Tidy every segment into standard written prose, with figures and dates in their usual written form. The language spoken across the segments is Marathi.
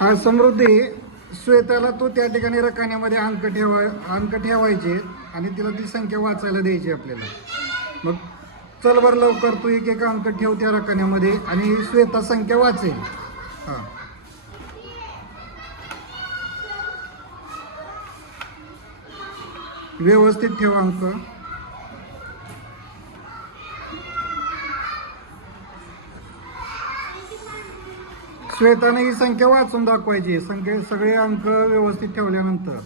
हा समृद्धी. श्वेताला तो त्या ठिकाणी रकान्यामध्ये अंक ठेवायचे आणि तिला ती संख्या वाचायला द्यायची आपल्याला. मग चल बरं लवकर, तू एक एक अंक ठेव त्या रकान्यामध्ये आणि श्वेता संख्या वाचेल. हा, व्यवस्थित ठेव अंक. श्वेताने ही संख्या वाचून दाखवायची. सगळे अंक व्यवस्थित ठेवल्यानंतर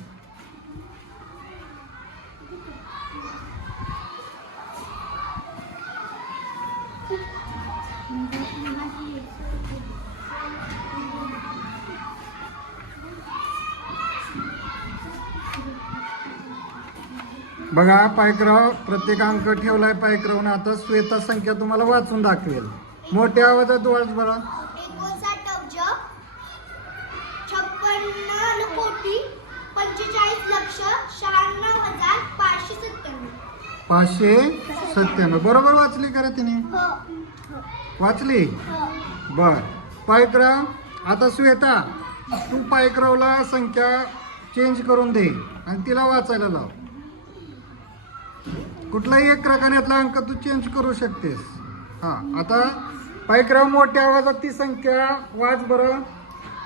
बघा पायकराव प्रत्येक अंक ठेवलाय पायकरावनं. आता श्वेता संख्या तुम्हाला वाचून दाखवेल. मोठ्या आवाजात वाच बरं. 597 बरोबर वाचली का रे तिने? वाचली. बर पायकराव, आता श्वेता तू पायकरावला संख्या चेंज करून दे आणि तिला वाचायला लाव. कुठलाही एक रकान्यातला अंक तू चेंज करू शकतेस. हा, आता पायकराव मोठ्या आवाजात ती संख्या वाच बरं.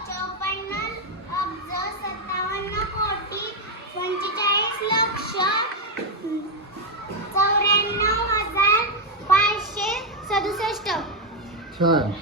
54,57,45,94,567. छान.